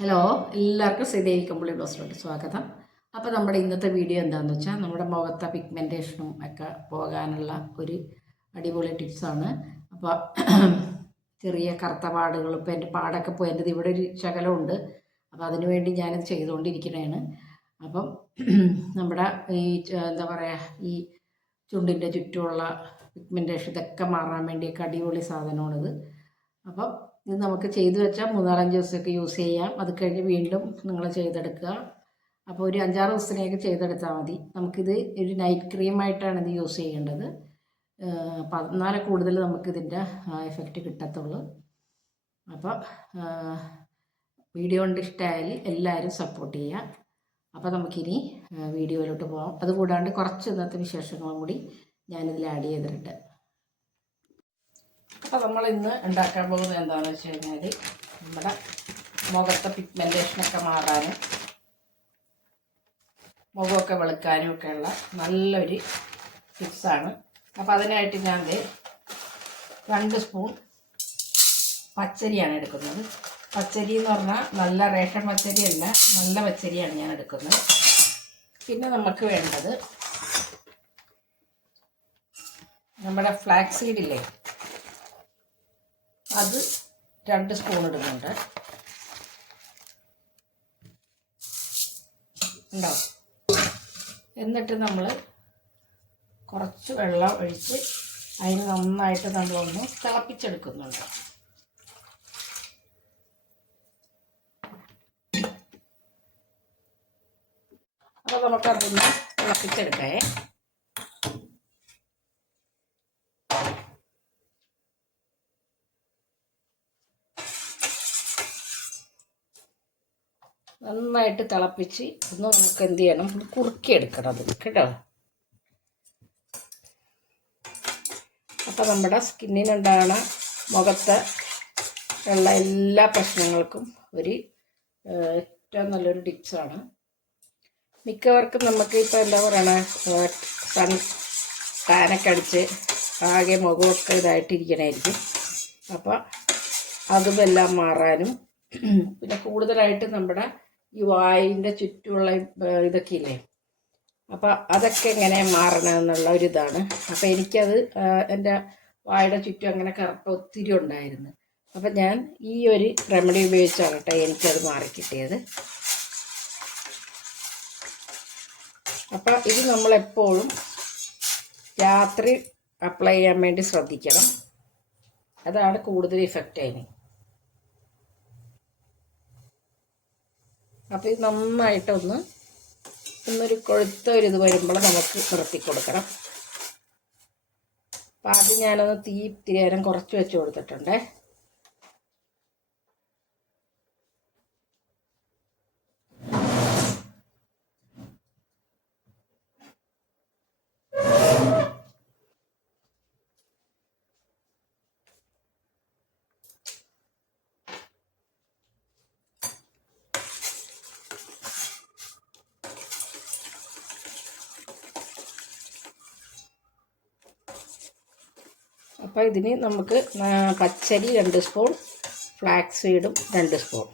Hello, എല്ലാവർക്കും ശ്രീദേവി കമ്പിളി ബ്ലോസിലോട്ട് സ്വാഗതം. അപ്പോൾ നമ്മുടെ ഇന്നത്തെ വീഡിയോ എന്താണെന്ന് വെച്ചാൽ നമ്മുടെ മുഖത്തെ പിഗ്മെൻറ്റേഷനും ഒക്കെ പോകാനുള്ള ഒരു അടിപൊളി ടിപ്സാണ്. അപ്പോൾ ചെറിയ കറുത്ത പാടുകൾ, ഇപ്പോൾ എൻ്റെ പാടൊക്കെ പോയി, എൻ്റെ ഇവിടെ ഒരു ശകലമുണ്ട്. അപ്പോൾ അതിനു വേണ്ടി ഞാനത് ചെയ്തുകൊണ്ടിരിക്കുന്നതാണ്. അപ്പം നമ്മുടെ ഈ എന്താ പറയുക, ഈ ചുണ്ടിൻ്റെ ചുറ്റുമുള്ള പിഗ്മെൻറ്റേഷൻ ഇതൊക്കെ മാറാൻ വേണ്ടിയൊക്കെ അടിപൊളി സാധനമാണിത്. അപ്പം ഇത് നമുക്ക് ചെയ്തു വെച്ചാൽ 3-4 ദിവസമൊക്കെ യൂസ് ചെയ്യാം. അത് കഴിഞ്ഞ് വീണ്ടും നിങ്ങൾ ചെയ്തെടുക്കുക. അപ്പോൾ ഒരു 5-6 ദിവസത്തിനൊക്കെ ചെയ്തെടുത്താൽ മതി. നമുക്കിത് ഒരു നൈറ്റ് ക്രീമായിട്ടാണ് ഇത് യൂസ് ചെയ്യേണ്ടത്. എന്നാലേ കൂടുതൽ നമുക്കിതിൻ്റെ എഫക്റ്റ് കിട്ടത്തുള്ളൂ. അപ്പോൾ വീഡിയോ കൊണ്ട് ഇഷ്ടമായാൽ എല്ലാവരും സപ്പോർട്ട് ചെയ്യുക. അപ്പോൾ നമുക്കിനി വീഡിയോയിലോട്ട് പോകാം. അതുകൂടാണ്ട് കുറച്ച് ഇന്നത്തെ വിശേഷങ്ങളും കൂടി ഞാനിതിൽ ആഡ് ചെയ്തിട്ടുണ്ട്. അപ്പോൾ നമ്മൾ ഇന്ന് ഉണ്ടാക്കാൻ പോകുന്നത് എന്താണെന്ന് വെച്ച് കഴിഞ്ഞാൽ, നമ്മുടെ മുഖത്തെ പിഗ്മെൻറ്റേഷനൊക്കെ മാറാനും മുഖമൊക്കെ വെളുക്കാനും ഒക്കെയുള്ള നല്ലൊരു ടിപ്സാണ്. അപ്പോൾ അതിനായിട്ട് ഞാൻ 2 സ്പൂൺ പച്ചരിയാണ് എടുക്കുന്നത്. പച്ചരി എന്ന് പറഞ്ഞാൽ നല്ല റേഷൻ പച്ചരിയല്ല, നല്ല പച്ചരിയാണ് ഞാൻ എടുക്കുന്നത്. പിന്നെ നമുക്ക് വേണ്ടത് നമ്മുടെ ഫ്ലാക്സ് സീഡില്ലേ, അത് 2 സ്പൂൺ ഇടുന്നുണ്ട്. ഉണ്ടോ? എന്നിട്ട് നമ്മൾ കുറച്ച് വെള്ളം ഒഴിച്ച് അതിന് നന്നായിട്ട് നമ്മളൊന്ന് തിളപ്പിച്ചെടുക്കുന്നുണ്ട്. അപ്പോൾ നമുക്കതൊന്ന് തിളപ്പിച്ചെടുക്കേ. നന്നായിട്ട് തിളപ്പിച്ച് ഒന്ന് നമുക്ക് എന്ത് ചെയ്യണം, കുറുക്കിയെടുക്കണം അത് കേട്ടോ. അപ്പോൾ നമ്മുടെ സ്കിന്നിനുണ്ടാകുന്ന മുഖത്തെ ഉള്ള എല്ലാ പ്രശ്നങ്ങൾക്കും ഒരു ഏറ്റവും നല്ലൊരു ടിപ്സാണ്. മിക്കവർക്കും നമുക്ക് ഇപ്പോൾ എന്താ പറയണ, സൺ ടാനൊക്കെ അടിച്ച് ആകെ മുഖമൊക്കെ ഇതായിട്ടിരിക്കണമായിരിക്കും. അപ്പോൾ അതുമെല്ലാം മാറാനും, പിന്നെ കൂടുതലായിട്ട് നമ്മുടെ ഈ വായിൻ്റെ ചുറ്റുമുള്ള ഇതൊക്കെ ഇല്ലേ, അപ്പോൾ അതൊക്കെ എങ്ങനെ മാറണമെന്നുള്ള ഒരിതാണ്. അപ്പോൾ എനിക്കത് എൻ്റെ വായുടെ ചുറ്റും അങ്ങനെ കറുപ്പ് ഒത്തിരി ഉണ്ടായിരുന്നു. അപ്പം ഞാൻ ഈ ഒരു റെമഡി ഉപയോഗിച്ചാണ് കേട്ടോ എനിക്കത് മാറിക്കിട്ടിയത്. അപ്പോൾ ഇത് നമ്മളെപ്പോഴും രാത്രി അപ്ലൈ ചെയ്യാൻ വേണ്ടി ശ്രദ്ധിക്കണം. അതാണ് കൂടുതൽ ഇഫക്റ്റ് അതിന്. അപ്പോൾ ഇത് നന്നായിട്ടൊന്നൊരു കൊഴുത്ത ഒരിത് വരുമ്പോൾ നമുക്ക് നിർത്തി കൊടുക്കണം. അപ്പം ആദ്യം ഞാനൊന്ന് തീ ഇത്തിരി നേരം കുറച്ച് വെച്ച് കൊടുത്തിട്ടുണ്ടേ. അപ്പോൾ ഇതിന് നമുക്ക് പച്ചരി 2 സ്പൂൺ, ഫ്ലാക്സ് സീഡും 2 സ്പൂൺ.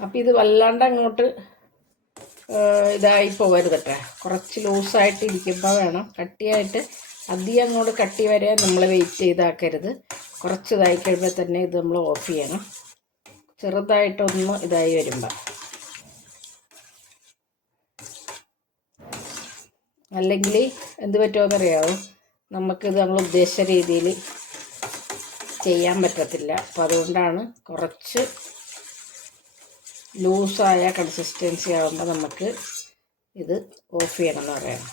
അപ്പോൾ ഇത് വല്ലാണ്ട് അങ്ങോട്ട് ഇതായി പോകരുത് കേട്ടോ. കുറച്ച് ലൂസായിട്ട് ഇരിക്കുമ്പോൾ വേണം, കട്ടിയായിട്ട് അധികം അങ്ങോട്ട് കട്ടി വരെ നമ്മൾ വെയിറ്റ് ചെയ്താക്കരുത്. കുറച്ച് ഇതായി കഴിയുമ്പോൾ തന്നെ ഇത് നമ്മൾ ഓഫ് ചെയ്യണം. ചെറുതായിട്ടൊന്ന് ഇതായി വരുമ്പോൾ, അല്ലെങ്കിൽ എന്ത് പറ്റുമോയെന്നറിയാമോ, നമുക്കിത് നമ്മൾ ഉദ്ദേശിച്ച രീതിയിൽ ചെയ്യാൻ പറ്റത്തില്ല. അപ്പോൾ അതുകൊണ്ടാണ് കുറച്ച് ലൂസായ കൺസിസ്റ്റൻസി ആകുമ്പോൾ നമുക്ക് ഇത് ഓഫ് ചെയ്യണം എന്ന് പറയാം.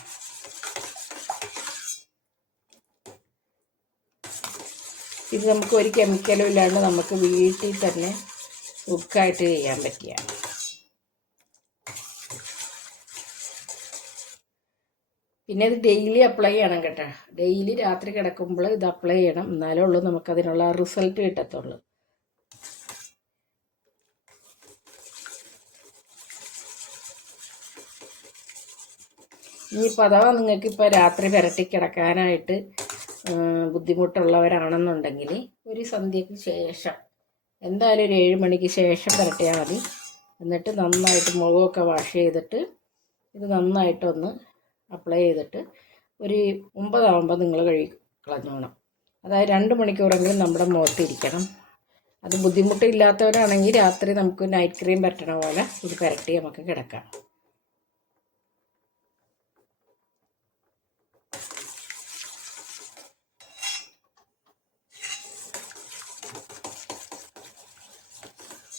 ഇത് നമുക്ക് ഒരു കെമിക്കലും ഇല്ലാണ്ട് നമുക്ക് വീട്ടിൽ തന്നെ കുക്കായിട്ട് ചെയ്യാൻ പറ്റിയാണ്. പിന്നെ ഇത് ഡെയിലി അപ്ലൈ ചെയ്യണം കേട്ടോ. ഡെയിലി രാത്രി കിടക്കുമ്പോൾ ഇത് അപ്ലൈ ചെയ്യണം. എന്നാലേ ഉള്ളൂ നമുക്കതിനുള്ള റിസൾട്ട് കിട്ടത്തുള്ളൂ. ഇനിയിപ്പോൾ അഥവാ നിങ്ങൾക്കിപ്പോൾ രാത്രി പുരട്ടി കിടക്കാനായിട്ട് ബുദ്ധിമുട്ടുള്ളവരാണെന്നുണ്ടെങ്കിൽ ഒരു സന്ധ്യയ്ക്ക് ശേഷം എന്തായാലും ഒരു 7 മണിക്ക് ശേഷം പുരട്ടിയാൽ മതി. എന്നിട്ട് നന്നായിട്ട് മുഖമൊക്കെ വാഷ് ചെയ്തിട്ട് ഇത് നന്നായിട്ടൊന്ന് അപ്ലൈ ചെയ്തിട്ട് ഒരു 9 നിങ്ങൾ കളഞ്ഞോണം. അതായത് 2 മണിക്കൂറെങ്കിലും നമ്മുടെ മുഖത്തിരിക്കണം. അത് ബുദ്ധിമുട്ടില്ലാത്തവരാണെങ്കിൽ രാത്രി നമുക്ക് നൈറ്റ് ക്രീം പരട്ടണ പോലെ ഇത് പുരട്ടി നമുക്ക് കിടക്കാം.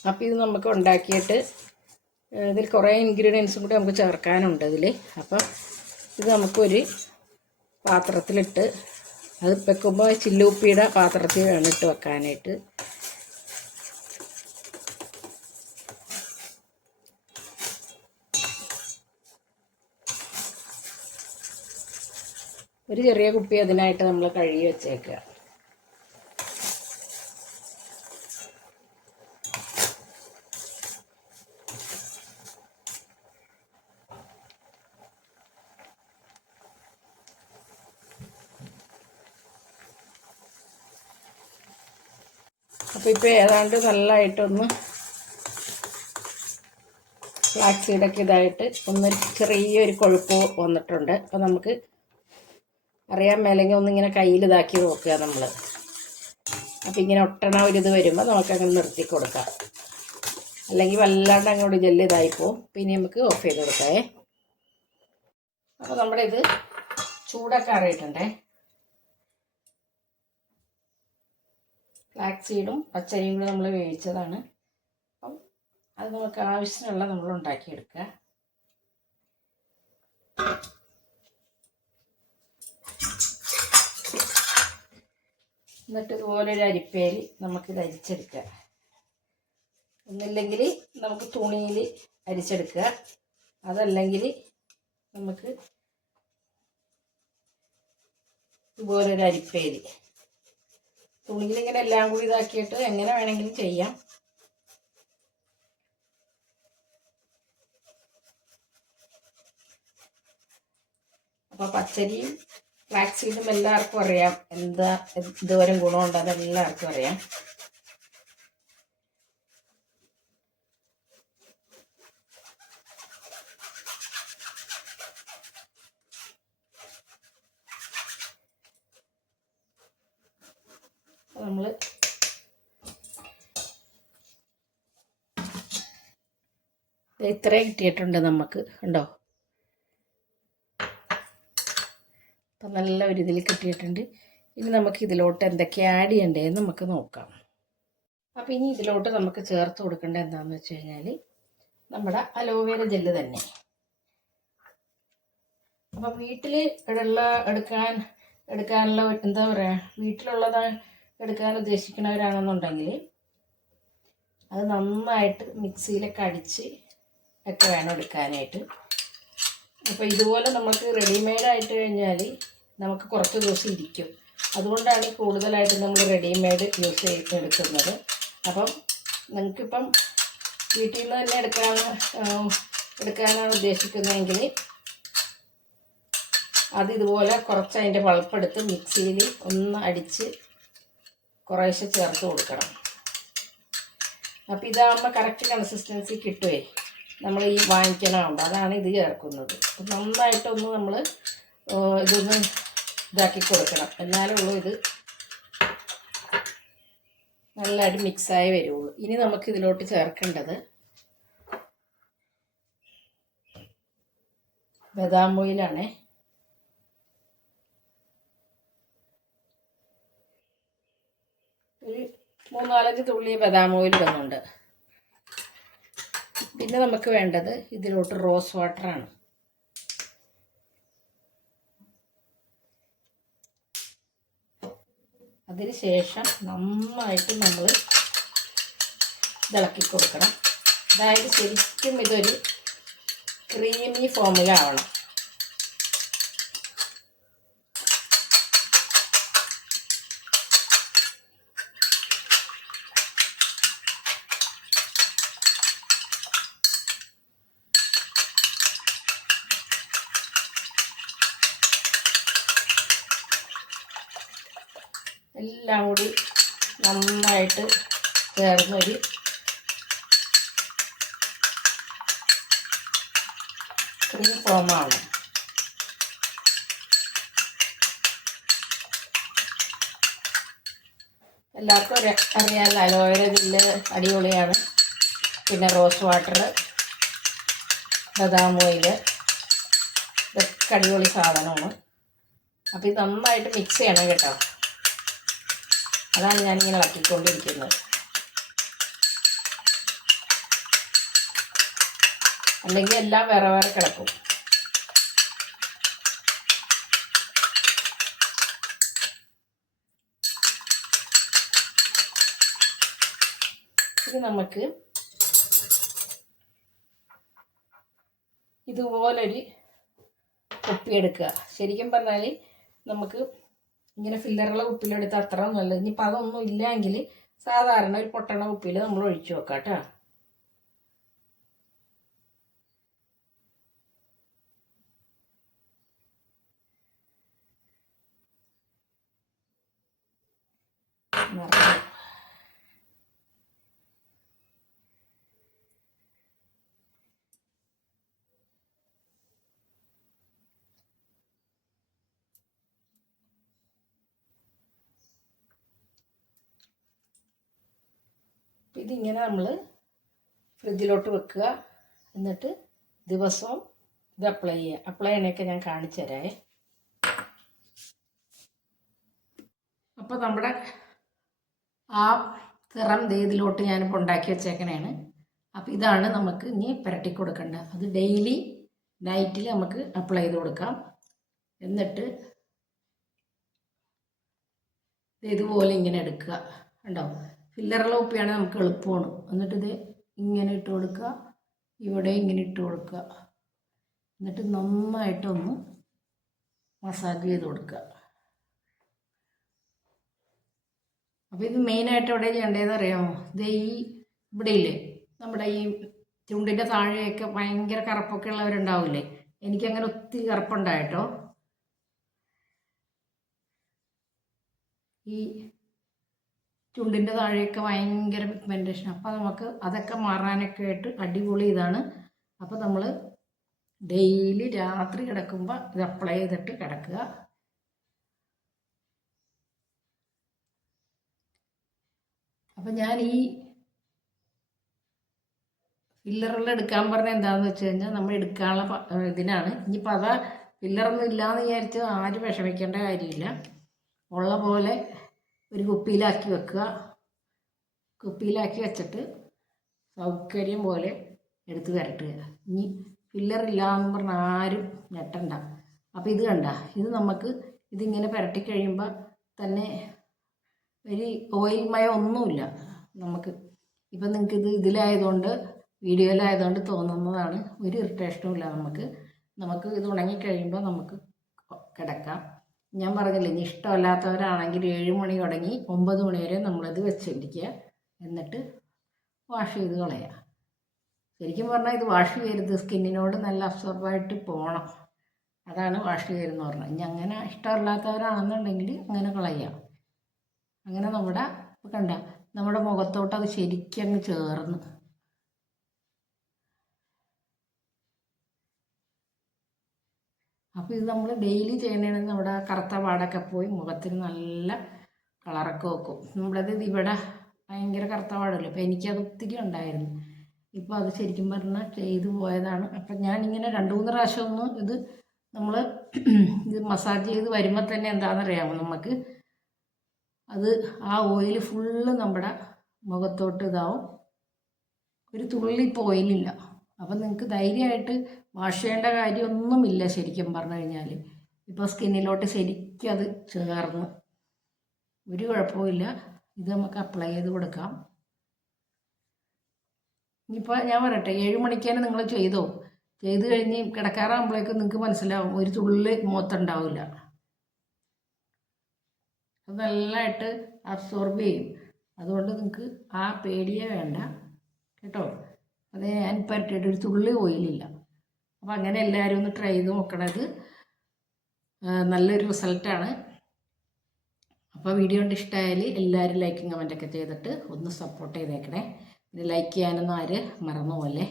അപ്പോൾ ഇത് നമുക്ക് ഉണ്ടാക്കിയിട്ട് ഇതിൽ കുറേ ഇൻഗ്രീഡിയൻസും കൂടി നമുക്ക് ചേർക്കാനുണ്ട് ഇതിൽ. അപ്പം ഇത് നമുക്കൊരു പാത്രത്തിലിട്ട് അത് വെക്കുമ്പോൾ ചില്ലുപ്പിയുടെ പാത്രത്തിൽ വേണം ഇട്ട് വെക്കാനായിട്ട്. ഒരു ചെറിയ കുപ്പി അതിനായിട്ട് നമ്മൾ കഴുകി വെച്ചേക്കുക. അപ്പോൾ ഇപ്പോൾ ഏതാണ്ട് നല്ലതായിട്ടൊന്ന് ഫ്ലാക്സ് സീഡൊക്കെ ഇതായിട്ട് ഒന്ന് ചെറിയൊരു കൊഴുപ്പ് വന്നിട്ടുണ്ട്. അപ്പോൾ നമുക്ക് അറിയാൻ മേലെങ്കിൽ ഒന്നിങ്ങനെ കയ്യിൽ ഇതാക്കി നോക്കുക നമ്മൾ. അപ്പോൾ ഇങ്ങനെ ഒട്ടണ ഒരിത് വരുമ്പോൾ നമുക്കങ്ങനെ നിർത്തി കൊടുക്കാം. അല്ലെങ്കിൽ വല്ലാണ്ട് അങ്ങോട്ട് ജെല്ല് ഇതായിപ്പോവും. പിന്നെ നമുക്ക് ഓഫ് ചെയ്ത് കൊടുക്കാമേ. അപ്പോൾ നമ്മുടെ ഇത് ചൂടൊക്കെ അറിയിട്ടുണ്ടേ. ഫ്ലാക്സ് സീഡും പച്ചരിയും കൂടെ നമ്മൾ വേവിച്ചതാണ്. അപ്പം അത് നമുക്ക് ആവശ്യമുള്ള നമ്മൾ ഉണ്ടാക്കിയെടുക്കുക. എന്നിട്ട് ഇതുപോലെ ഒരു അരിപ്പയിൽ നമുക്കിത് അരിച്ചെടുക്കുക. ഒന്നില്ലെങ്കിൽ നമുക്ക് തുണിയിൽ അരിച്ചെടുക്കുക, അതല്ലെങ്കിൽ നമുക്ക് ഇതുപോലൊരു അരിപ്പയിൽ തുണിയിൽ ഇങ്ങനെ എല്ലാം കൂടി ഇതാക്കിയിട്ട് എങ്ങനെ വേണമെങ്കിലും ചെയ്യാം. അപ്പോൾ പച്ചരിയും ഫ്ലാക്സ് സീഡും എല്ലാവർക്കും അറിയാം എന്തോരം ഗുണമുണ്ടെന്ന് എല്ലാവർക്കും അറിയാം. നമ്മൾ ഇത്രയും കിട്ടിയിട്ടുണ്ട് നമുക്ക്, ഉണ്ടോ? അപ്പം നല്ല ഒരു ഇതിൽ കിട്ടിയിട്ടുണ്ട്. ഇനി നമുക്ക് ഇതിലോട്ട് എന്തൊക്കെ ആഡ് ചെയ്യേണ്ടതെന്ന് നമുക്ക് നോക്കാം. അപ്പോൾ ഇനി ഇതിലോട്ട് നമുക്ക് ചേർത്ത് കൊടുക്കേണ്ടത് എന്താണെന്ന് വെച്ച് കഴിഞ്ഞാൽ നമ്മുടെ അലോവേര ജെല്ല് തന്നെ. അപ്പം വീട്ടിൽ എടുക്കാനുള്ള എന്താ പറയുക, വീട്ടിലുള്ളത് എടുക്കാൻ ഉദ്ദേശിക്കുന്നവരാണെന്നുണ്ടെങ്കിൽ അത് നന്നായിട്ട് മിക്സിയിലൊക്കെ അടിച്ച് ഒക്കെ വേണം എടുക്കാനായിട്ട്. അപ്പോൾ ഇതുപോലെ നമുക്ക് റെഡിമെയ്ഡായിട്ട് കഴിഞ്ഞാൽ നമുക്ക് കുറച്ച് ദിവസം ഇരിക്കും. അതുകൊണ്ടാണ് കൂടുതലായിട്ട് നമ്മൾ റെഡിമെയ്ഡ് യൂസ് ചെയ്തെടുക്കുന്നത്. അപ്പം നിങ്ങൾക്കിപ്പം വീട്ടിൽ നിന്ന് തന്നെ എടുക്കാനാണ് ഉദ്ദേശിക്കുന്നതെങ്കിൽ അത് ഇതുപോലെ കുറച്ച് അതിൻ്റെ പൾപ്പെടുത്ത് മിക്സിയിൽ ഒന്ന് അടിച്ച് കുറേശ്ശെ ചേർത്ത് കൊടുക്കണം. അപ്പോൾ ഇതാകുമ്പോൾ കറക്റ്റ് കൺസിസ്റ്റൻസി കിട്ടുമേ. നമ്മൾ ഈ വാങ്ങിക്കണമുണ്ട്, അതാണ് ഇത് ചേർക്കുന്നത്. നന്നായിട്ടൊന്ന് നമ്മൾ ഇതൊന്ന് ഇതാക്കി കൊടുക്കണം, എന്നാലേ ഉള്ളൂ ഇത് നല്ലതായിട്ട് മിക്സായി വരുള്ളൂ. ഇനി നമുക്ക് ഇതിലോട്ട് ചേർക്കേണ്ടത് ബദാം ഓയിലാണേ. ഒരു 3-4 തുള്ളി ബദാം ഓയിൽ ഇടുന്നുണ്ട്. പിന്നെ നമുക്ക് വേണ്ടത് ഇതിലോട്ട് റോസ് വാട്ടറാണ്. അതിന് ശേഷം നന്നായിട്ട് നമ്മൾ ഇളക്കി കൊടുക്കണം. അതായത് ശരിക്കും ഇതൊരു ക്രീമി ഫോമിലാവണം. എല്ലാം കൂടി നന്നായിട്ട് ചേർന്നൊരു ക്രീം ഫോമാണ്. എല്ലാവർക്കും അറിയാമല്ലോ അലോവേര ജെല്ല് അടിപൊളിയാണ്. പിന്നെ റോസ് വാട്ടർ, ബദാം ഓയിൽ, ഇതൊക്കെ അടിപൊളി സാധനമാണ്. അപ്പോൾ ഇത് നന്നായിട്ട് മിക്സ് ചെയ്യണം കേട്ടോ. അതാണ് ഞാനിങ്ങനെ ഇളക്കിക്കൊണ്ടിരിക്കുന്നത്. അല്ലെങ്കിൽ എല്ലാം വേറെ വേറെ കിടക്കും. ഇത് നമുക്ക് ഇതുപോലൊരു കുപ്പി എടുക്കുക. ശരിക്കും പറഞ്ഞാൽ നമുക്ക് ഇങ്ങനെ ഫില്ലറുള്ള കുപ്പിയിലെടുത്ത് അത്ര നല്ലത്. ഇനിയിപ്പോൾ അതൊന്നും ഇല്ലെങ്കിൽ സാധാരണ ഒരു പൊട്ടണ കുപ്പിയിൽ നമ്മൾ ഒഴിച്ചു വെക്കാം കേട്ടോ. ഇതിങ്ങനെ നമ്മൾ ഫ്രിഡ്ജിലോട്ട് വെക്കുക. എന്നിട്ട് ദിവസവും ഇത് അപ്ലൈ ചെയ്യുക. അപ്ലൈ ചെയ്യണയൊക്കെ ഞാൻ കാണിച്ചു തരാമേ. അപ്പോൾ നമ്മുടെ ആ സിറം ഇതിലോട്ട് ഞാനിപ്പോൾ ഉണ്ടാക്കി വെച്ചേക്കണേണ്. അപ്പോൾ ഇതാണ് നമുക്ക് ഇനി പുരട്ടി കൊടുക്കേണ്ടത്. അത് ഡെയിലി നൈറ്റിൽ നമുക്ക് അപ്ലൈ ചെയ്ത് കൊടുക്കാം. എന്നിട്ട് ഇതുപോലെ ഇങ്ങനെ എടുക്കുക. ഉണ്ടോ? ഫില്ലറുള്ള കുപ്പിയാണെങ്കിൽ നമുക്ക് എളുപ്പമാണ്. എന്നിട്ട് ഇത് ഇങ്ങനെ ഇട്ട് കൊടുക്കുക, ഇവിടെ ഇങ്ങനെ ഇട്ട് കൊടുക്കുക. എന്നിട്ട് നന്നായിട്ടൊന്ന് മസാജ് ചെയ്ത് കൊടുക്കുക. അപ്പോൾ ഇത് മെയിനായിട്ട് എവിടെ ചെയ്യേണ്ടതെന്ന് അറിയാമോ? ഇത് ഇവിടെ ഇല്ലേ, നമ്മുടെ ഈ ചുണ്ടിൻ്റെ താഴെയൊക്കെ ഭയങ്കര കറുപ്പൊക്കെ ഉള്ളവരുണ്ടാവില്ലേ? എനിക്കങ്ങനെ ഒത്തിരി കറുപ്പുണ്ടായിട്ടോ. ഈ ചുണ്ടിൻ്റെ താഴെയൊക്കെ ഭയങ്കര പിഗ്മെൻറ്റേഷൻ. അപ്പോൾ നമുക്ക് അതൊക്കെ മാറാനൊക്കെ ആയിട്ട് അടിപൊളി ഇതാണ്. അപ്പോൾ നമ്മൾ ഡെയിലി രാത്രി കിടക്കുമ്പോൾ ഇത് അപ്ലൈ ചെയ്തിട്ട് കിടക്കുക. അപ്പം ഞാൻ ഈ ഫില്ലറുള്ള എടുക്കാൻ പറഞ്ഞത് എന്താണെന്ന് വെച്ച് കഴിഞ്ഞാൽ നമ്മൾ എടുക്കാനുള്ള ഇതിനാണ്. ഇനിയിപ്പോൾ അതാ ഫില്ലറൊന്നും ഇല്ലയെന്ന് വിചാരിച്ച് ആരും വിഷമിക്കേണ്ട കാര്യമില്ല. ഉള്ള പോലെ ഒരു കുപ്പിയിലാക്കി വെക്കുക. കുപ്പിയിലാക്കി വെച്ചിട്ട് സൗകര്യം പോലെ എടുത്ത് വരട്ടുക. ഇനി ഫില്ലറില്ലാന്ന് പറഞ്ഞാൽ ആരും ഞെട്ടണ്ട. അപ്പോൾ ഇത് കണ്ട, ഇത് നമുക്ക് ഇതിങ്ങനെ പുരട്ടി കഴിയുമ്പോൾ തന്നെ ഒരു ഓയിൽ മയം ഒന്നുമില്ല നമുക്ക്. ഇപ്പം നിങ്ങൾക്കിത് ഇതിലായതുകൊണ്ട്, വീഡിയോയിലായതുകൊണ്ട് തോന്നുന്നതാണ്. ഒരു ഇറിറ്റേഷനും ഇല്ല നമുക്ക് ഇത് ഉണങ്ങിക്കഴിയുമ്പോൾ നമുക്ക് കിടക്കാം. ഞാൻ പറഞ്ഞില്ലേ, ഇനി ഇഷ്ടമല്ലാത്തവരാണെങ്കിൽ 7 മണി തുടങ്ങി 9 മണി വരെ നമ്മളിത് വെച്ചിരിക്കുക. എന്നിട്ട് വാഷ് ചെയ്ത് കളയുക. ശരിക്കും പറഞ്ഞാൽ ഇത് വാഷ് ചെയ്യരുത്, സ്കിന്നിനോട് നല്ല അബ്സോർബായിട്ട് പോകണം. അതാണ് വാഷ് ചെയ്യരുതെന്ന് പറഞ്ഞത്. ഇനി അങ്ങനെ ഇഷ്ടമില്ലാത്തവരാണെന്നുണ്ടെങ്കിൽ അങ്ങനെ കളയാം. അങ്ങനെ നമ്മുടെ കണ്ട നമ്മുടെ മുഖത്തോട്ട് അത് ശരിക്കും അങ്ങ് ചേർന്ന്. അപ്പോൾ ഇത് നമ്മൾ ഡെയിലി ചെയ്യണമെങ്കിൽ നമ്മുടെ കറുത്ത പാടൊക്കെ പോയി മുഖത്തിന് നല്ല കളറൊക്കെ വെക്കും. നമ്മളത് ഇവിടെ ഭയങ്കര കറുത്ത പാടല്ലോ. അപ്പോൾ എനിക്കത് ഒത്തിരി ഉണ്ടായിരുന്നു. ഇപ്പോൾ അത് ശരിക്കും പറഞ്ഞാൽ ചെയ്തു പോയതാണ്. അപ്പം ഞാനിങ്ങനെ 2-3 പ്രാവശ്യം ഒന്ന് ഇത് നമ്മൾ ഇത് മസാജ് ചെയ്ത് വരുമ്പോൾ തന്നെ എന്താണെന്നറിയാമോ, നമുക്ക് അത് ആ ഓയിൽ ഫുള്ള് നമ്മുടെ മുഖത്തോട്ട് ഇതാവും. ഒരു തുള്ളി ഇപ്പോൾ ഓയിലില്ല. അപ്പം നിങ്ങൾക്ക് ധൈര്യമായിട്ട് വാഷ് ചെയ്യേണ്ട കാര്യമൊന്നുമില്ല. ശരിക്കും പറഞ്ഞു കഴിഞ്ഞാൽ ഇപ്പോൾ സ്കിന്നിലോട്ട് ശരിക്കും അത് ചേർന്ന് ഒരു കുഴപ്പമില്ല. ഇത് നമുക്ക് അപ്ലൈ ചെയ്ത് കൊടുക്കാം. ഇനിയിപ്പോൾ ഞാൻ പറയട്ടെ, 7 മണിക്ക് തന്നെ നിങ്ങൾ ചെയ്ത് കഴിഞ്ഞ് കിടക്കാറാകുമ്പോഴേക്കും നിങ്ങൾക്ക് മനസ്സിലാവും ഒരു തുള്ളി മുഖത്തുണ്ടാവില്ല. അത് നല്ലതായിട്ട് അബ്സോർബ് ചെയ്യും. അതുകൊണ്ട് നിങ്ങൾക്ക് ആ പേടിയേ വേണ്ട കേട്ടോ. അത് ഞാൻ പരട്ടിയിട്ട് ഒരു തുള്ളി ഓയിലില്ല. അപ്പോൾ അങ്ങനെ എല്ലാവരും ഒന്ന് ട്രൈ ചെയ്ത് നോക്കണത് നല്ലൊരു റിസൾട്ടാണ്. അപ്പോൾ വീഡിയോ കൊണ്ട് ഇഷ്ടമായാൽ എല്ലാവരും ലൈക്കും കമൻറ്റൊക്കെ ചെയ്തിട്ട് ഒന്ന് സപ്പോർട്ട് ചെയ്തേക്കണേ. പിന്നെ ലൈക്ക് ചെയ്യാനൊന്നും ആര് മറന്നു പോലെ.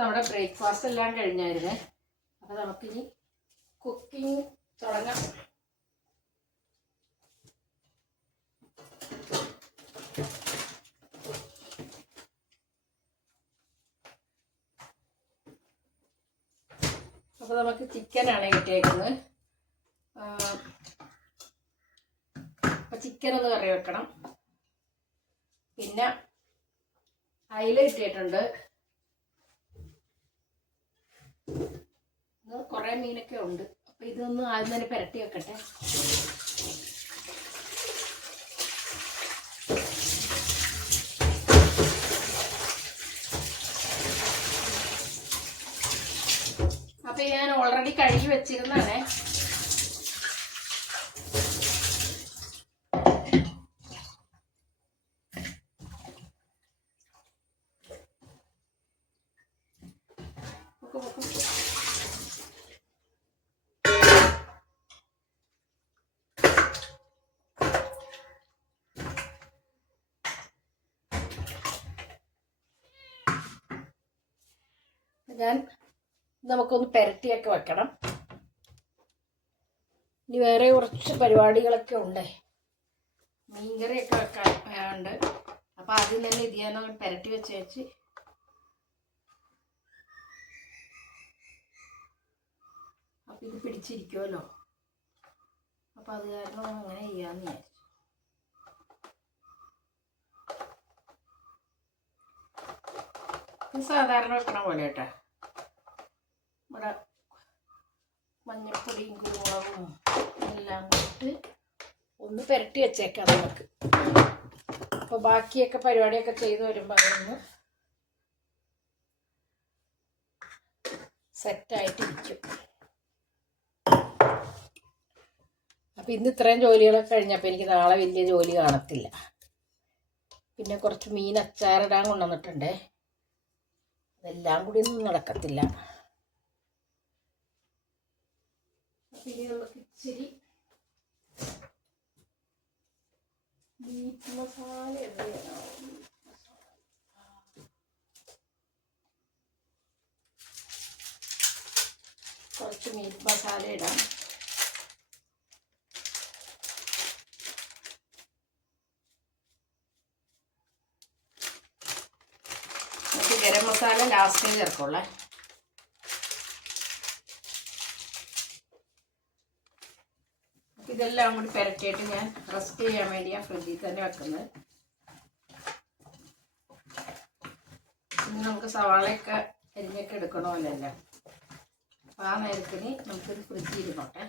നമ്മുടെ ബ്രേക്ക്ഫാസ്റ്റ് എല്ലാം കഴിഞ്ഞായിരുന്നേ. അപ്പോൾ നമുക്കിനി കുക്കിംഗ് തുടങ്ങാം. അപ്പോൾ നമുക്ക് ചിക്കനാണ് കിട്ടിയേക്കുന്നത്. അപ്പോൾ ചിക്കൻ ഒന്ന് കറി വെക്കണം. പിന്നെ അയില കിട്ടിയിട്ടുണ്ട്. കുറേ മീനൊക്കെ ഉണ്ട്. അപ്പോൾ ഇതൊന്ന് ആദ്യം തന്നെ പുരട്ടി വെക്കട്ടെ. അപ്പോൾ ഞാൻ ഓൾറെഡി കഴുകി വെച്ചിരുന്നതാണേ. ഞാൻ നമുക്കൊന്ന് പുരട്ടിയൊക്കെ വെക്കണം. ഇനി വേറെ കുറച്ച് പരിപാടികളൊക്കെ ഉണ്ട്. മീൻകറിയൊക്കെ വെക്കാനുണ്ട്. അപ്പോൾ ആദ്യം തന്നെ ഇത് ഞാൻ പുരട്ടി വെച്ച് അപ്പം ഇത് പിടിച്ചിരിക്കുമല്ലോ. അപ്പോൾ അത് കാരണം അങ്ങനെ ചെയ്യാമെന്ന് വിചാരിച്ചു. ഇത് സാധാരണ വെക്കണ പോലെ കേട്ടോ. ഇവിടെ മഞ്ഞൾപ്പൊടിയും കുരുമുളകും എല്ലാം കൂട്ടി ഒന്ന് പുരട്ടി വെച്ചേക്കാം നമുക്ക്. അപ്പോൾ ബാക്കിയൊക്കെ പരിപാടിയൊക്കെ ചെയ്ത് വരുമ്പോൾ അതൊന്ന് സെറ്റായിട്ടിരിക്കും. അപ്പോൾ ഇന്ന് ഇത്രയും ജോലികളൊക്കെ കഴിഞ്ഞപ്പോൾ എനിക്ക് നാളെ വലിയ ജോലി കാണത്തില്ല. പിന്നെ കുറച്ച് മീൻ അച്ചാറിടാൻ കൊണ്ടുവന്നിട്ടുണ്ടേ. അതെല്ലാം കൂടി ഒന്നും നടക്കത്തില്ല. പിന്നെ നമുക്ക് ഇച്ചിരി ബീഫ് മസാല കുറച്ച് മീറ്റ് മസാല ഇടാം. ഗരം മസാല ലാസ്റ്റേ ചേർക്കുള്ളേ. ഇതെല്ലാം കൂടി പുരട്ടിയിട്ട് ഞാൻ റെസ്റ്റ് ചെയ്യാൻ വേണ്ടിയാണ് ഫ്രിഡ്ജിൽ തന്നെ വെക്കുന്നത്. ഇനി നമുക്ക് സവാളയൊക്കെ അരിഞ്ഞൊക്കെ എടുക്കണമല്ലോ. അപ്പോൾ ആ നേരത്തിന് നമുക്കൊരു ഫ്രിഡ്ജിൽ ഇരുന്നോട്ടെ.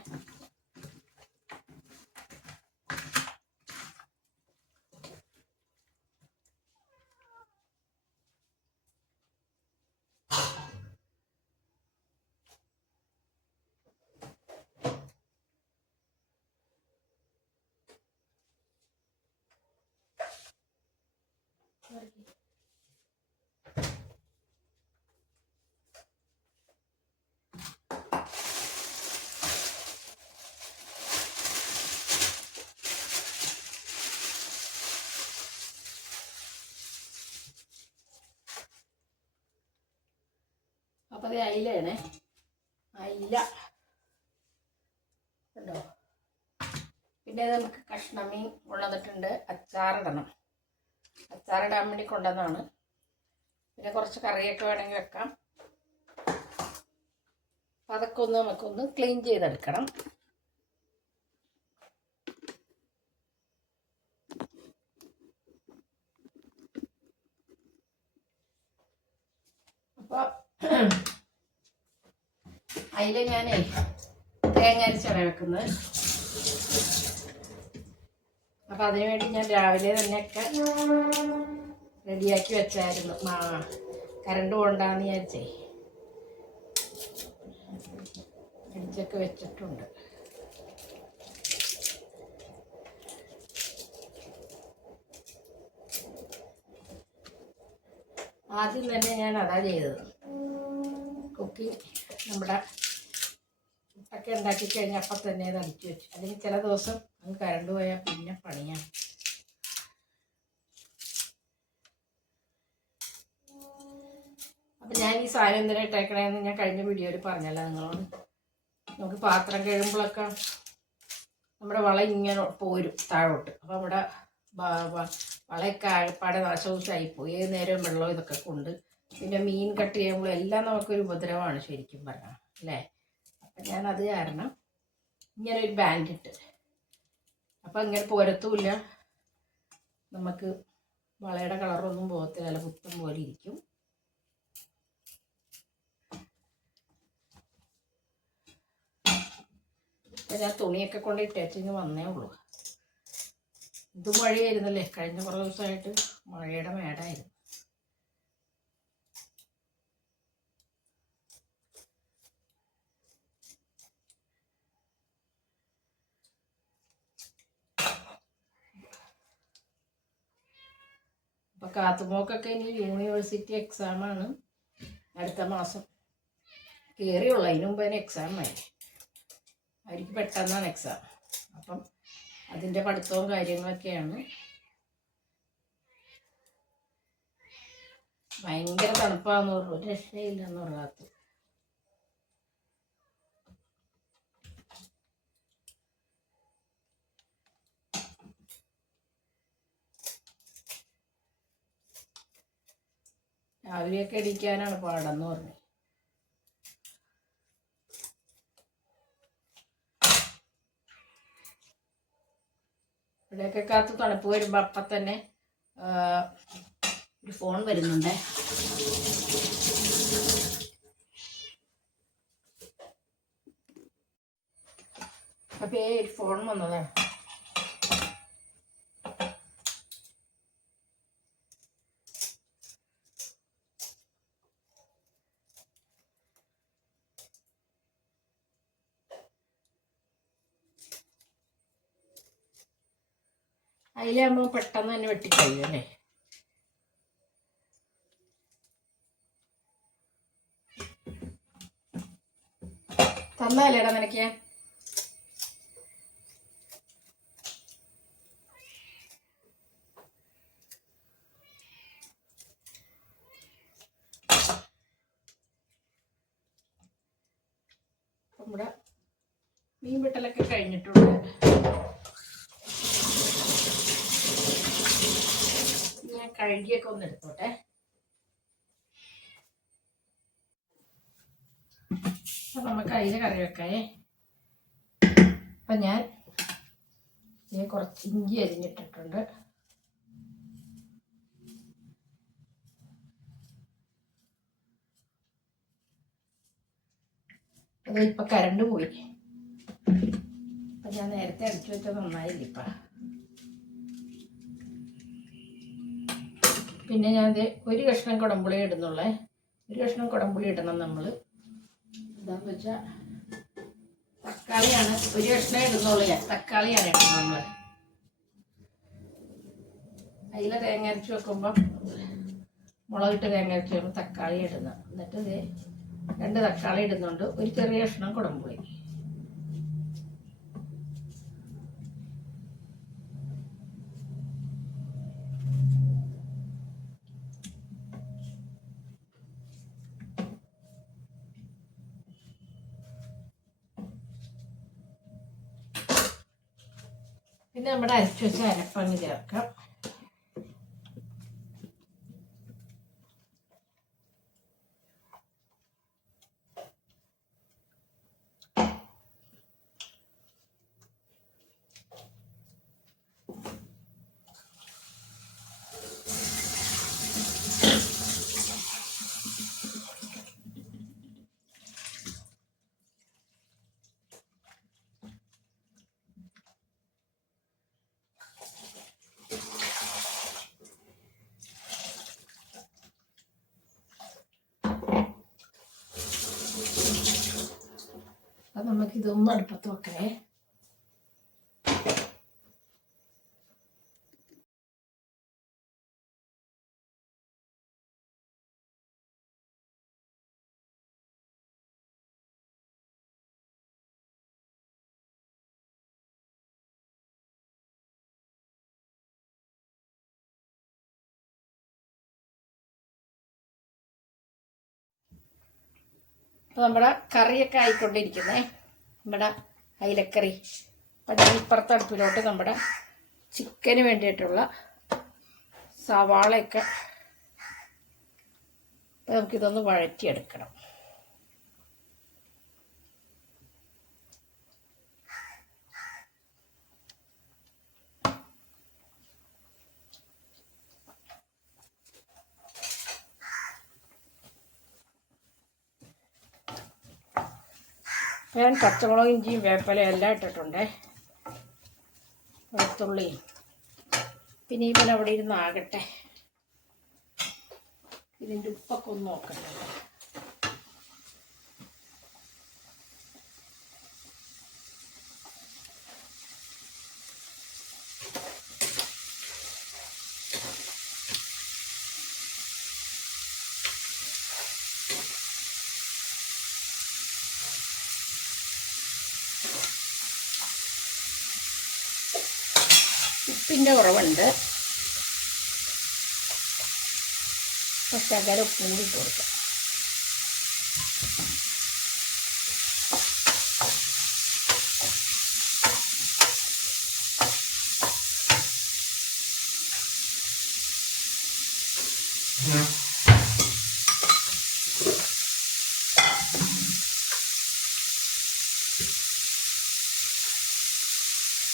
അപ്പോൾ അത് അയിലയാണേ, അയില ഉണ്ടോ. പിന്നെ നമുക്ക് കഷ്ണമീൻ കൊണ്ടുവന്നിട്ടുണ്ട്, അച്ചാറിടണം. അച്ചാറിടാൻ വേണ്ടി കൊണ്ടുവന്നതാണ്. പിന്നെ കുറച്ച് കറിയൊക്കെ വേണമെങ്കിൽ വെക്കാം. അപ്പം അതൊക്കെ നമുക്കൊന്ന് ക്ലീൻ ചെയ്തെടുക്കണം. അപ്പോൾ അതിൽ ഞാനേ തേങ്ങ അരച്ചാണ് വെക്കുന്നത്. അപ്പം അതിനുവേണ്ടി ഞാൻ രാവിലെ തന്നെയൊക്കെ റെഡിയാക്കി വെച്ചായിരുന്നു. കറണ്ട് പോകണ്ടെന്ന് വിചാരിച്ചേ അടിച്ചൊക്കെ വെച്ചിട്ടുണ്ട്. ആദ്യം തന്നെ ഞാൻ അതാ ചെയ്തത്. കുക്കിംഗ് നമ്മുടെ പുട്ടൊക്കെ ഉണ്ടാക്കി കഴിഞ്ഞാൽ അപ്പം തന്നെ അത് അടിച്ചു വെച്ചു. അല്ലെങ്കിൽ ചില ദിവസം അങ്ങ് കറണ്ട് പോയാൽ പിന്നെ പണിയാണ്. അപ്പം ഞാൻ ഈ സാധനം എന്തിനാ ഇട്ടേക്കണേന്ന് ഞാൻ കഴിഞ്ഞ വീഡിയോയിൽ പറഞ്ഞല്ലോ നിങ്ങളോട്. നമുക്ക് പാത്രം കഴുകുമ്പോഴൊക്കെ നമ്മുടെ വള ഇങ്ങനെ പോരും താഴോട്ട്. അപ്പോൾ നമ്മുടെ വളയൊക്കെ ആഴപ്പാടെ നാശവശമായിപ്പോയി. ഏത് നേരവും വെള്ളം ഇതൊക്കെ കൊണ്ട്. പിന്നെ മീൻ കട്ട് ചെയ്യുമ്പോൾ എല്ലാം നമുക്കൊരു ഉപദ്രവമാണ് ശരിക്കും പറഞ്ഞാൽ, അല്ലേ? അപ്പം ഞാനത് കാരണം ഇങ്ങനെ ഒരു ബാൻഡ് ഇട്ട്, അപ്പം ഇങ്ങനെ പോരത്തുമില്ല, നമുക്ക് വളയുടെ കളറൊന്നും പോകത്തില്ല, നല്ല പുത്തം പോലെ ഇരിക്കും. അപ്പം ഞാൻ തുണിയൊക്കെ കൊണ്ട് ഇട്ടേച്ചിങ്ങ് വന്നേ ഉള്ളൂ. ഇത് മഴയായിരുന്നല്ലേ, കഴിഞ്ഞ കുറേ ദിവസമായിട്ട് മഴയുടെ മേടായിരുന്നു. അപ്പം കാത്തുമോക്കൊക്കെ ഇനി യൂണിവേഴ്സിറ്റി എക്സാമാണ് അടുത്ത മാസം. കയറിയുള്ളൂ, അതിന് മുമ്പ് തന്നെ എക്സാമായി. അവർക്ക് പെട്ടെന്നാണ് എക്സാം. അപ്പം അതിൻ്റെ പഠിത്തവും കാര്യങ്ങളൊക്കെയാണ്. ഭയങ്കര തണുപ്പാന്ന് പറഞ്ഞു, ഒരു രക്ഷയില്ലെന്ന് പറയാത്ത. രാവിലെയൊക്കെ ഇടിക്കാനാണ് പാടെന്ന് പറഞ്ഞു. ഇവിടെയൊക്കെ കാത്ത് തണുപ്പ് വരുമ്പോൾ അപ്പം തന്നെ ഒരു ഫോൺ വരുന്നുണ്ട്. അപ്പോൾ ഈ ഫോൺ വന്നതാണ്. അതിലാകുമ്പോൾ പെട്ടെന്ന് തന്നെ വെട്ടിക്കഴിയും അല്ലേ. തന്നാലേടാ നിനക്ക്? നമ്മുടെ മീൻ വെട്ടലൊക്കെ കഴിഞ്ഞിട്ടുണ്ട്. ഞാൻ കഴുകിയൊക്കെ ഒന്ന് എടുത്തോട്ടെ. അപ്പം നമുക്ക് അതിൽ കറി വെക്കായേ. അപ്പം ഞാൻ കുറച്ച് ഇഞ്ചി അരിഞ്ഞിട്ടിട്ടുണ്ട്. അത് ഇപ്പം കരണ്ട് പോയി. അപ്പം ഞാൻ നേരത്തെ അടിച്ചു വെച്ചത് നന്നായില്ല ഇപ്പം. പിന്നെ ഞാൻ ഒരു കഷ്ണം കുടംപുളി ഇടുന്നുള്ളേ. ഒരു കഷ്ണം കുടംപുളി ഇടണം നമ്മൾ. എന്താണെന്ന് വെച്ചാൽ തക്കാളിയാണ് ഒരു കഷ്ണം ഇടുന്നുള്ളൂ. ഞാൻ തക്കാളിയാണ് ഇടുന്നത് നമ്മൾ. അതിൽ തേങ്ങ അരച്ച് വെക്കുമ്പം മുളകിട്ട് തേങ്ങ അരച്ച് വെക്കുമ്പോൾ തക്കാളി ഇടുന്നത്. എന്നിട്ട് ഇത് 2 തക്കാളി ഇടുന്നുണ്ട്, ഒരു ചെറിയ കഷ്ണം കുടംപുളി. പിന്നെ നമ്മുടെ അരച്ചു വെച്ച അരപ്പങ്ങ് ചേർക്കാം. അപ്പം നമുക്കിതൊന്നും അടുപ്പത്ത് വെക്കണേ. അപ്പോൾ നമ്മുടെ കറിയൊക്കെ ആയിക്കൊണ്ടിരിക്കുന്നേ, നമ്മുടെ അയിലക്കറി. അപ്പം ഞാൻ ഇപ്പുറത്തെ അടുപ്പിലോട്ട് നമ്മുടെ ചിക്കന് വേണ്ടിയിട്ടുള്ള സവാളയൊക്കെ നമുക്കിതൊന്ന് വഴറ്റിയെടുക്കണം. ഞാൻ പച്ചമുളകും ഇഞ്ചിയും വേപ്പിലയും എല്ലാം ഇട്ടിട്ടുണ്ട്, വെളുത്തുള്ളിയും. പിന്നെ ഇവൻ അവിടെ ഇരുന്ന് ആകട്ടെ, ഇതിൻ്റെ ഉപ്പൊക്കെ ഒന്ന് നോക്കട്ടെ. ഉപ്പിൻ്റെ കുറവുണ്ട്, ശകലം ഉപ്പും കൂടി ഇട്ട് കൊടുക്കാം.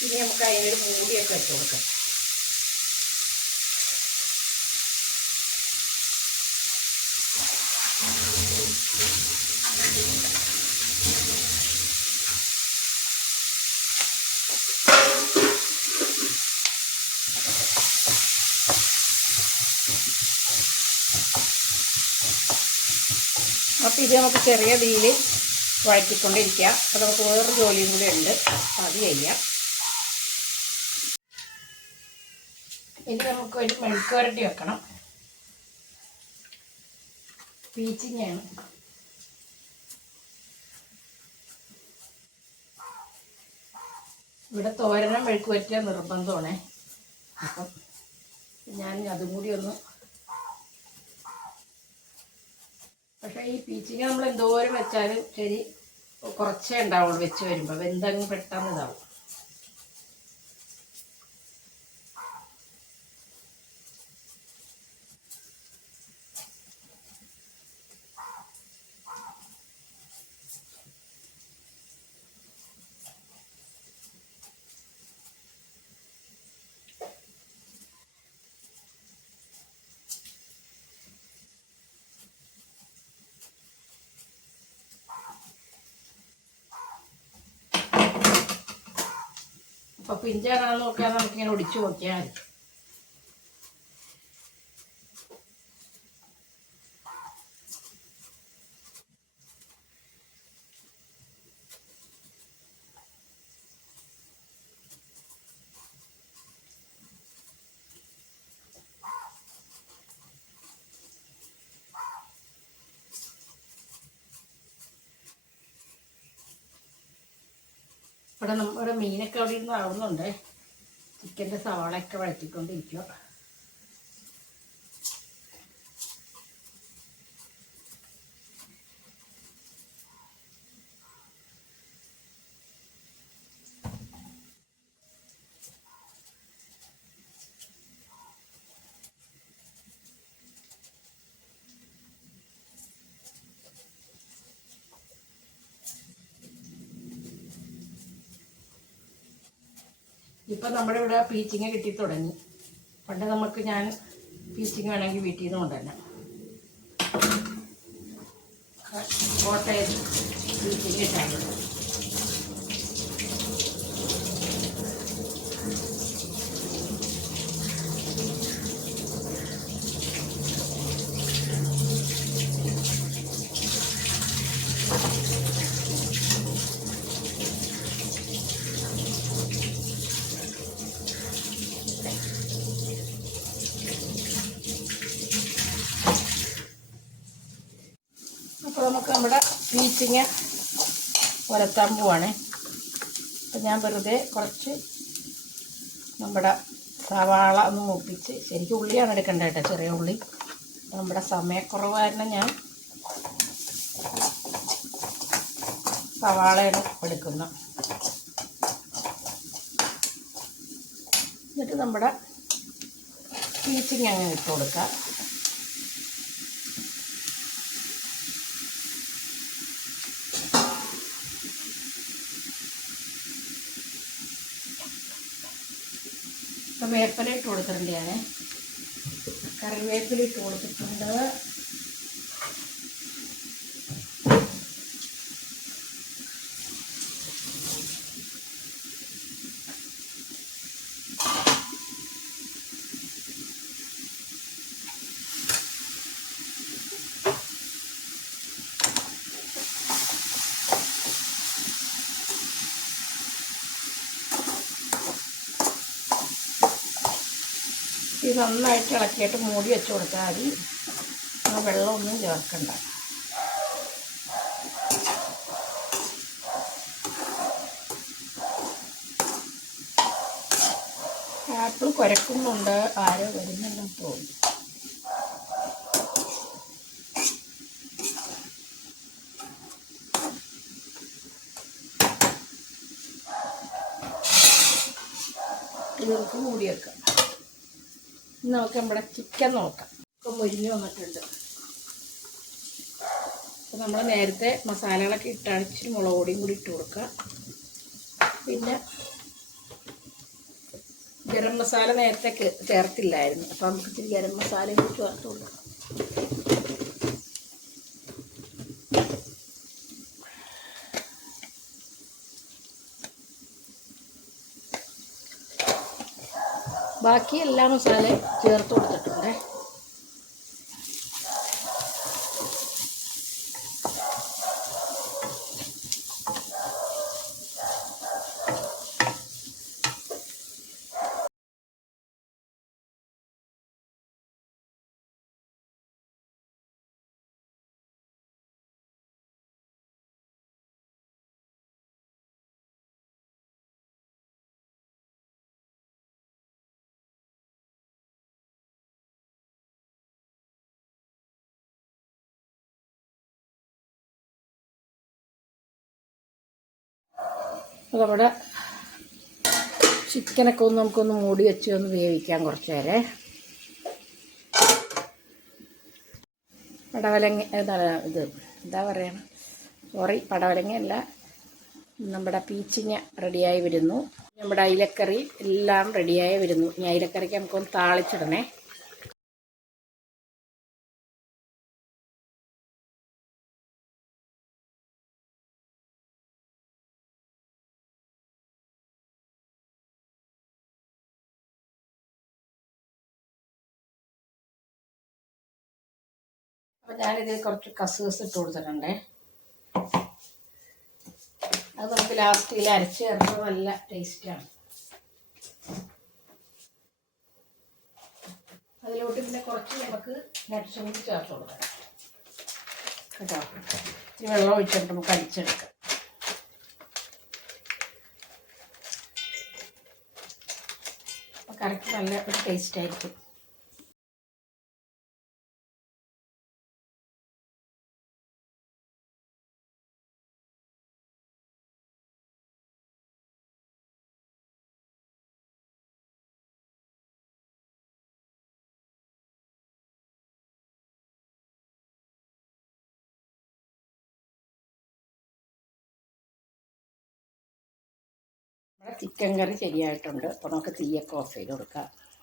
ഇനി നമുക്ക് അതിനൊരു മൂടിയൊക്കെ വെച്ച് കൊടുക്കാം. അപ്പോൾ ഇത് നമുക്ക് ചെറിയ തീയിൽ വഴറ്റിക്കൊണ്ടിരിക്കുക. അപ്പോൾ നമുക്ക് വേറൊരു ജോലിയും കൂടി ഉണ്ട്, അത് ചെയ്യാം. ഇനി നമുക്ക് ഒരു മെഴുക്ക് വരട്ടി വെക്കണം. പീച്ചിങ്ങയാണ്. ഇവിടെ തോരനും മെഴുക്ക് വരട്ടിയ നിർബന്ധമാണ്. അപ്പം ഞാൻ അതും കൂടി ഒന്ന്, പക്ഷേ ഈ പീച്ചിങ്ങ നമ്മൾ എന്തോരം വെച്ചാലും ശരി കുറച്ചേ ഉണ്ടാവുള്ളൂ. വെച്ച് വരുമ്പോൾ വെന്തങ്ങ് പെട്ടെന്ന് ഇതാവും. അപ്പോൾ പിഞ്ചാണെന്ന് നോക്കിയാൽ നമുക്കിങ്ങനെ ഒടിച്ചു നോക്കിയാൽ മതി. ഇവിടെ നമ്മുടെ മീനൊക്കെ അവിടെ ഇരുന്ന് ആവുന്നുണ്ട്. ചിക്കൻ്റെ സവാളയൊക്കെ വഴറ്റിക്കൊണ്ടിരിക്കുക. ഇപ്പം നമ്മുടെ ഇവിടെ പീച്ചിങ്ങ കിട്ടി തുടങ്ങി. പണ്ട് ഞാൻ പീച്ചിങ്ങ വേണമെങ്കിൽ വീട്ടിൽ നിന്ന് കൊണ്ടുതന്നെ കോട്ടയം പീച്ചിങ്ങ ഇട്ടാണ്. അപ്പോൾ നമുക്ക് നമ്മുടെ പീച്ചിങ്ങ ഉലത്താൻ പോവാണേ. അപ്പം ഞാൻ വെറുതെ കുറച്ച് നമ്മുടെ സവാള ഒന്ന് മൂപ്പിച്ച്, ശരിക്കും ഉള്ളിയാണ് എടുക്കേണ്ടത് കേട്ടോ, ചെറിയ ഉള്ളി. നമ്മുടെ സമയക്കുറവായിരുന്നു, ഞാൻ സവാളയാണ് എടുക്കുന്നത്. എന്നിട്ട് നമ്മുടെ പീച്ചിങ്ങ അങ്ങനെ ഇട്ട് കൊടുക്കുക. ഇപ്പം വേപ്പില ഇട്ട് കൊടുത്തിട്ടുണ്ട്, ഞാൻ കറിവേപ്പില ഇട്ട് കൊടുത്തിട്ടുണ്ട്. ഇത് നന്നായിട്ട് ഇളക്കിയിട്ട് മൂടി വെച്ച് കൊടുത്താൽ മതി. വെള്ളമൊന്നും ചേർക്കണ്ട. ആപ്പിൾ കുരക്കുന്നുണ്ട്, ആരോ വരുന്നുണ്ടെന്ന് തോന്നുന്നു. ഇതിലേക്ക് മൂടി വെക്കാം. നമുക്ക് നമ്മുടെ ചിക്കൻ നോക്കാം. ഒക്കെ മുരിഞ്ഞ് വന്നിട്ടുണ്ട്. അപ്പോൾ നമ്മൾ നേരത്തെ മസാലകളൊക്കെ ഇട്ടാണ്, ഇച്ചിരി മുളക് പൊടിയും കൂടി ഇട്ട് കൊടുക്കുക. പിന്നെ ഗരം മസാല നേരത്തെ ചേർത്തില്ലായിരുന്നു, അപ്പോൾ നമുക്ക് ഇച്ചിരി ഗരം മസാലയും കൂടി ചേർത്ത് കൊടുക്കാം. ബാക്കി എല്ലാ മസാലയും ചേർത്ത് കൊടുത്തിട്ടുണ്ട്. അപ്പോൾ നമ്മുടെ ചിക്കനൊക്കെ നമുക്കൊന്ന് മൂടി വെച്ച് ഒന്ന് വേവിക്കാം കുറച്ച് നേരം. പടവലങ്ങ എന്താ പറയണം, സോറി, പടവലങ്ങയല്ല, നമ്മുടെ പീച്ചിങ്ങ റെഡിയായി വരുന്നു. നമ്മുടെ അയിലക്കറി എല്ലാം റെഡിയായി വരുന്നു. ഇനി അയിലക്കറിക്ക് നമുക്കൊന്ന് താളിച്ചിടണേ. അപ്പോൾ ഞാനിതിൽ കുറച്ച് കസ്കസ് ഇട്ട് കൊടുത്തിട്ടുണ്ടേ. അത് നമുക്ക് ലാസ്റ്റിൽ അരച്ച് ചേർക്കുമ്പോൾ നല്ല ടേസ്റ്റാണ്. അതിലോട്ട് പിന്നെ കുറച്ച് നമുക്ക് നട്ട്സും കൂടി ചേർത്ത് കൊടുക്കാം കേട്ടോ. ഇത്തിരി വെള്ളം ഒഴിച്ചിട്ട് നമുക്ക് അടിച്ചെടുക്കാം. അപ്പോൾ കറിക്ക് നല്ല ഒരു ടേസ്റ്റ് ആയിരിക്കും. ചിക്കൻ കറി ശരിയായിട്ടുണ്ട്. അപ്പോൾ നമുക്ക് തീയൊക്കെ ഓഫ് ചെയ്ത് കൊടുക്കാം.